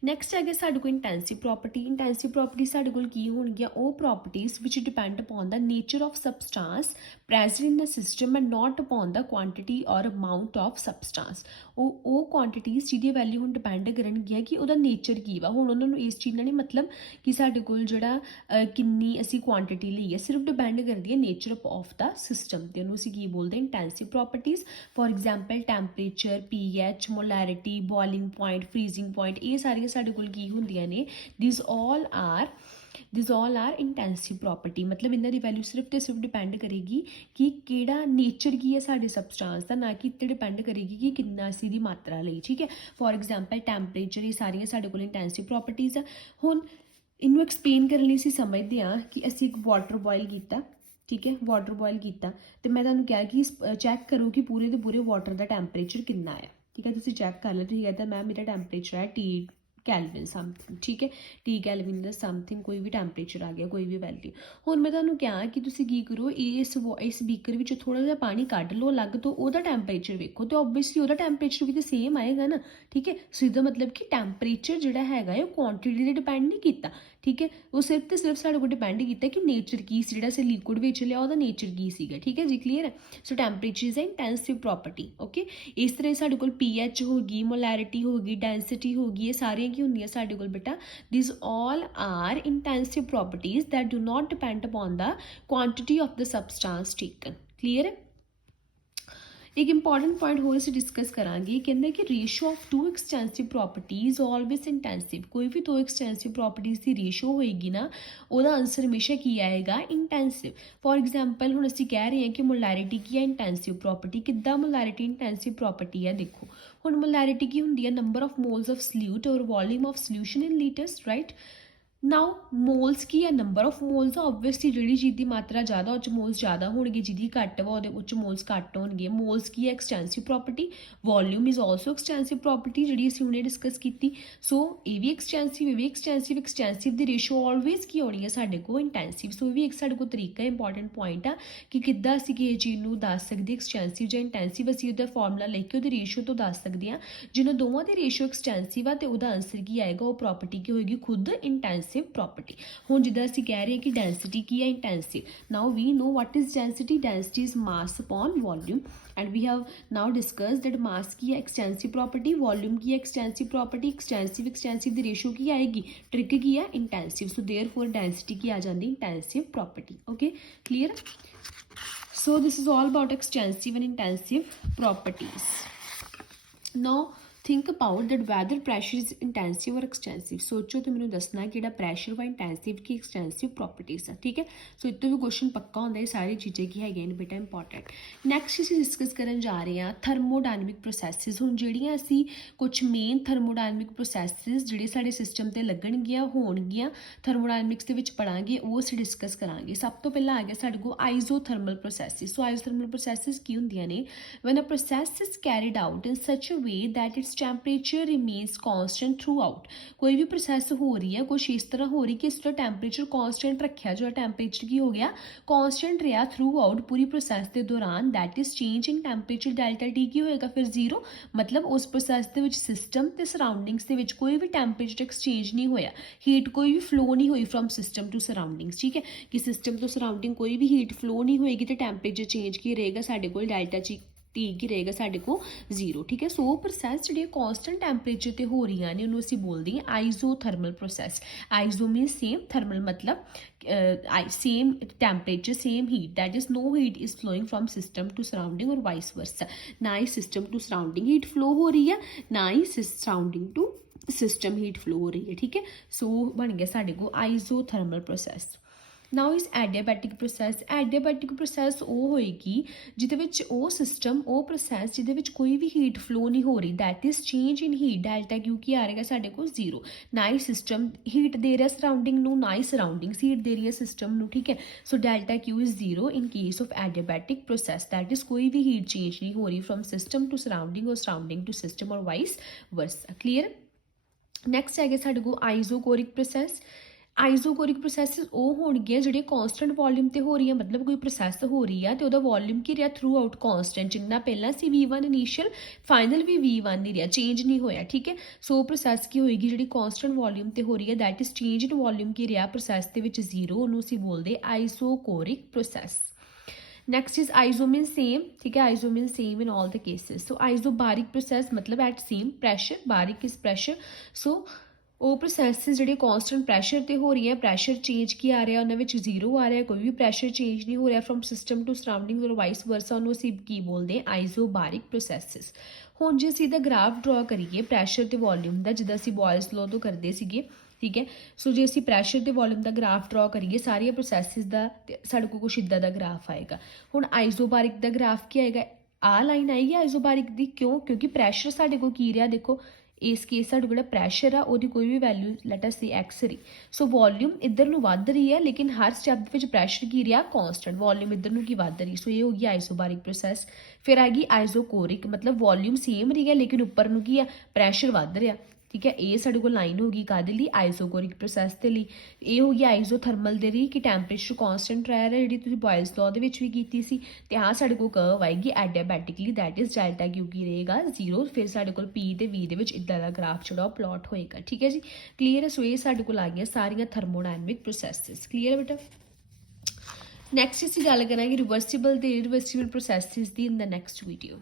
नैक्सट है साढ़े को इंटेंसिव प्रॉपर्टी। इंटेंसिव प्रॉपर्टी साढ़े को की होणगियां वो properties which depend upon the nature of substance present in the system and not upon the quantity or amount of substance. वो क्वांटिटीज जिहदी वैल्यू हुण डिपेंड करनगियां कि उहदा नेचर की वा। हुण उन्हां नूं इस चीज़ नाल नहीं मतलब कि साढ़े कोल जिहड़ा किन्नी असीं क्वांटिटी लई है, सिर्फ डिपेंड करदी है नेचर ऑफ द सिस्टम ते उहनूं असीं की बोलदे intensive properties. For example temperature, pH, molarity, boiling point, freezing point, ये सारियां साढ़े कोल की होंदियां ने। This all are intensive property. मतलब इन्हां दी वैल्यू सिर्फ तो सिर्फ डिपेंड करेगी कि किहड़ा नेचर की है साढ़े सबसटेंस का, ना कि इत्ते डिपेंड करेगी कि किन्ना असीं दी मात्रा लई। ठीक है, फॉर एग्जाम्पल टैंपरेचर, ये सारियां साढ़े कोल इंटेंसिव प्रॉपर्टीज है। हुण इनू एक्सप्लेन करने लई असीं समझदे हां कि असीं एक वाटर बॉयल कीता। ठीक है, वाटर बॉयल किया तो मैं तुहानूं कहा कि चैक करो कि पूरे के पूरे वाटर का टैंपरेचर कितना है। ठीक है, तुसीं चैक कर लो। ठीक है, तो मैम मेरा टैंपरेचर है T कैलविन समथिंग। ठीक है, T कैलविन का समथिंग कोई भी टैंपरेचर आ गया, कोई भी वैल्यू। हुण मैं तुहानूं कहा कि तुसीं की करो इस बीकर विच थोड़ा जिहा पानी कढ लो अलग तो उहदा टैंपरेचर वेखो, तो ओबवियसली उहदा टैंपरेचर भी तो सेम आएगा ना। ठीक है, सो इसदा मतलब कि टैंपरेचर जिहड़ा हैगा वो क्वांटिटी ते डिपेंड नहीं कीता। ठीक है, वो सिर्फ तो सिर्फ साढ़े को डिपेंड किया कि नेचर की जिहड़ा असीं लिक्विड विच लिया उहदा नेचर की सीगा। ठीक है जी, क्लीयर है। So temperature is a intensive property. Okay, इस तरह साढ़े कोल pH होगी, मोलैरिटी होगी, डेंसिटी होगी, ये सारियां की होंदियां साढ़े कोल बेटा। This all are intensive properties that do not depend upon the quantity of the substance taken. Clear है। एक इंपॉर्टेंट पॉइंट होर असीं डिस्कस करांगे, कहते कि ratio of two extensive properties always intensive. कोई भी दो एक्सटेंसिव प्रॉपर्टीज की रेशो होएगी ना, ਉਹਦਾ आंसर हमेशा की आएगा इंटेंसिव। फॉर एग्जाम्पल हुण असीं कह रहे हैं कि मोलैरिटी की है इंटेंसिव प्रॉपर्टी। किद्दां मोलैरिटी इंटेंसिव प्रॉपर्टी है, देखो हुण मोलैरिटी की हुंदी है number of moles of solute or volume of solution in litres, right. Now moles की है नंबर ऑफ मोल्स। ऑबवियसली जिहड़ी चीज़ की मात्रा ज़्यादा उस मोल्स ज़्यादा होणगे, जिहदी घट वा उस मोल्स घट होणगे। मोल्स की है extensive property. Volume is also extensive property जिहड़ी असीं हुणे डिस्कस की। सो ये भी एक्सटेंसिव, ये भी एक्सटेंसिव। एक्सटेंसिव की रेशो ऑलवेज की होनी है साडे को इंटेंसिव। सो ये भी एक साडे को तरीका इंपॉर्टेंट पॉइंट आ कि किद्दां असीं किसी चीज़ नूं दस सकदे एक्सटेंसिव जां इंटेंसिव। असीं उहदा फॉर्मूला लिख के उहदी रेशो तो दस सकदे हां। जिन्हों दोवां दी रेशो एक्सटेंसिव आ तो उहदा आंसर की आएगा, वो प्रॉपर्टी की होएगी खुद इंटेंसिव प्रॉपर्टी। हुण जिद्दां असीं कह रहे हैं कि डेंसिटी की है intensive. Now we know what is density. Density is mass upon volume and we have now discuss that mass की है एक्सटेंसिव प्रॉपर्टी, वॉल्यूम की है एक्सटेंसिव प्रॉपर्टी। एक्सटेंसिव दी रेशो की आएगी, ट्रिक की है इंटेंसिव। सो देयरफॉर डेंसिटी की आ जाती intensive property. Okay, clear. So this is all about extensive and intensive properties. Now think about that weather pressure is intensive और एक्सटेंसिव। सोचो तो मैंने दसना कि प्रैशर वा इंटेंसिव की एक्सटेंसिव प्रॉपर्टीज है, ठीक है। सो इतों भी क्वेश्चन पक्का होंगे, ये सारी चीज़ें की है बेटा इंपॉर्टेंट। नैक्सट असीं डिस्कस करन जा रहे हैं थर्मोडायनमिक प्रोसैसिस। हुण जिहड़ियां असीं कुछ मेन थर्मोडायनमिक प्रोसैसिस जिहड़े साडे सिस्टम ते लगणगियां होणगियां थर्मोडायनमिक्स दे विच पढ़ांगे, वो असीं डिस्कस करांगे। सब तो पहला आ गया साडे कोल आइसोथर्मल प्रोसैसिस। सो आइसोथर्मल प्रोसैसिस की हुंदियां ने? When a process is carried out in such a way that it's temperature remains constant through out. कोई भी प्रोसैस हो रही है, कुछ इस तरह हो रही कि इसका टैंपरेचर कॉन्सटेंट रखा, जो टैंपरेचर की हो गया कॉन्सटेंट रहा थ्रू आउट पूरी प्रोसैस के दौरान। That is change in temperature delta T की होएगा फिर जीरो। मतलब उस प्रोसैस के सिस्टम के सराउंडिंग्स के कोई भी टैंपरेचर एक्सचेंज नहीं होया, हीट कोई भी फ्लो नहीं हुई फ्रॉम सिस्टम टू सराउंडिंग्स, ठीक है। कि सिस्टम तो सराउंडिंग कोई भी हीट फ्लो नहीं होएगी तो टैंपरेचर चेंज की रहेगा साडे कोल डेल्टा टी की रहेगा साडे को जीरो, ठीक है। सो प्रोसैस जी कॉन्सटेंट टैंपरेचर ते हो रही ने उन्होंने असीं बोलते हैं isothermal process. Iso mean same, thermal मतलब same temperature same heat, that is no heat is flowing from system to surrounding or vice versa. ना ही system to surrounding heat flow हो रही है, ना ही surrounding to system heat flow हो रही है, ठीक है। सो बन गया साडे को isothermal process. Now is adiabatic process. Adiabatic process वो होएगी जिहदे विच वो सिस्टम वो प्रोसैस जिहदे विच कोई भी हीट फ्लो नहीं हो रही, that is change in heat delta Q की आ रहेगा साडे को जीरो। ना ही सिस्टम हीट दे रहा सराउंडिंग नू, ना ही सराउंडिंग्स हीट दे रही है सिस्टम नू, ठीक है। So delta Q is zero in case of adiabatic process. That is कोई भी हीट चेंज नहीं हो रही फ्रॉम सिस्टम टू सराउंडिंग और सराउंडिंग टू सिस्टम और वाइस वर्सा। क्लीयर। नैक्सट है साडे को आइसोकोरिक प्रोसैस। आइसोकोरिक प्रोसैसिस वो होणगियां जिहड़े कॉन्सटेंट वॉल्यूम ते हो रही है, मतलब कोई प्रोसैस हो रही है तो वह वॉल्यूम की रहा थ्रू आउट कॉन्सटेंट, जिन्ना पहला सी V1 इनीशियल फाइनल भी V1 नहीं रहा, चेंज नहीं होया, ठीक है। सो प्रोसैस की होएगी जिहड़ी कॉन्सटेंट वॉल्यूम ते हो रही है, that is change in volume की रहा प्रोसैस दे विच जीरो, उन्होंने असीं बोलदे isochoric process. Next is iso mean same, ठीक है। Iso mean same in all the cases. So isobaric process मतलब at same pressure, baric is pressure. So वो प्रोसैसिस जिहड़े कॉन्सटेंट प्रैशर ते हो रही है, प्रैशर चेंज की आ रहा उन्हां विच जीरो आ रहा, कोई भी प्रैशर चेंज नहीं हो रहा from system to surrounding or vice वर्सा, उन्होंने असीं की बोलते हैं आइसोबारिक प्रोसैसिस। हुण जे असीं दा ग्राफ ड्रॉ करिए प्रैशर ते वॉल्यूम का, जिद्दां असीं बॉयल्स लॉ तो करते सीगे, ठीक है। सो जो असीं प्रैशर ते वॉल्यूम का ग्राफ ड्रॉ करिए सारिया प्रोसैसिस का, साडे कोल कुछ इदां दा ग्राफ आएगा। हुण आइसोबारिक का ग्राफ की आएगा, आ लाइन आएगी आइसोबारिक की, क्यों? क्योंकि प्रैशर साडे कोल की रहा, देखो इस केस साडे कोल प्रैशर आ ओहदी कोई भी वैल्यू लेट अस से एक्स रही। सो वॉल्यूम इधर नूं वध रही है, लेकिन हर स्टैप विच प्रैशर की रहा कॉन्सटेंट, वॉल्यूम इधर नूं की वध रही। सो ये हो गई आइसोबारिक प्रोसैस। फिर आएगी आइसोकोरिक, मतलब वॉल्यूम सेम रही है लेकिन उपर नूं की है प्रैशर वध रहा, ठीक है। ये साडे कोल लाइन होगी काहदे लई? आइसोकोरिक प्रोसैस दे लई। ये हो गई आइसोथर्मल दे लई कि टैंपरेचर कॉन्सटेंट रह रहा, जिहड़ी तुसीं बॉयल्स लॉ दे विच भी कीती सी। ते हाँ साडे कोल कर्व आएगी adiabatically, that is delta Q की रहेगा जीरो। फिर साडे कोल पी ते वी दे विच इदां दा ग्राफ जिहड़ा प्लॉट होएगा, ठीक है जी। क्लीयर है। सो ये साडे कोल आ गई सारियां थर्मोडायनमिक प्रोसैसिस। क्लीयर है बेटा। नैक्सट असीं गल करांगे रिवर्सिबल ते इरिवर्सिबल प्रोसैसिस दी इन द नैक्सट वीडियो।